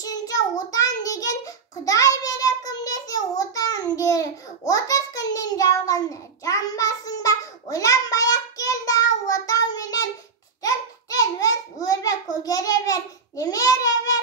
Ошончо отан деген Кудай береким десе отан дер. 30 күндүн жалган жамбасында ойланбай-ак келди ау отан менен түтөн өз өрбө көгере бер. Немере бер